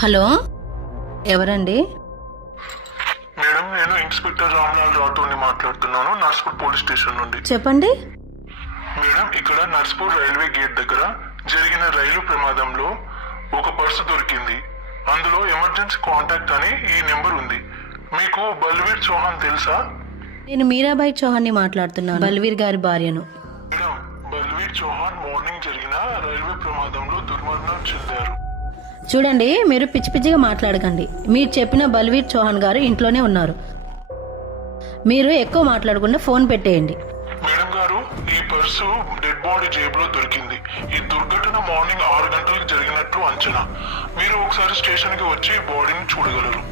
Hello, ఎవరండి? Madam, నేను inspector Ramlal రాథోడ్ని మాట్లాడుతున్నాను, నర్స్పూర్ పోలీస్ స్టేషన్ నుండి. చెప్పండి. మేడం, ఇక్కడ నర్స్పూర్ రైల్వే గేట్ దగ్గర జరిగిన రైలు ప్రమాదంలో ఒక పర్సు దొరికింది. అందులో ఎమర్జెన్సీ కాంటాక్ట్ అని ఈ నెంబర్ ఉంది. మీకు బల్వీర్ చౌహాన్ తెలుసా? నేను మీరాబాయి చౌహాన్ని మాట్లాడుతున్నాను, బల్వీర్ గారి భార్యను. మేడం, బల్వీర్ చౌహాన్ మార్నింగ్ జరిగిన రైల్వే ప్రమాదంలో దుర్మరణం చెందారు. చూడండి, మీరు పిచ్చి పిచ్చిగా మాట్లాడకండి. మీరు చెప్పిన బల్వీర్ చౌహాన్ గారు ఇంట్లోనే ఉన్నారు. మీరు ఎక్కువ మాట్లాడకుండా ఫోన్ పెట్టేయండి. మేడం గారు, ఈ పర్సు డెడ్ బాడీ జేబులో దొరికింది. ఈ దుర్ఘటన మార్నింగ్ 6 గంటలకు జరిగినట్లు అంచనా. మీరు ఒకసారి స్టేషన్ కి వచ్చి బాడీని చూడగలరు.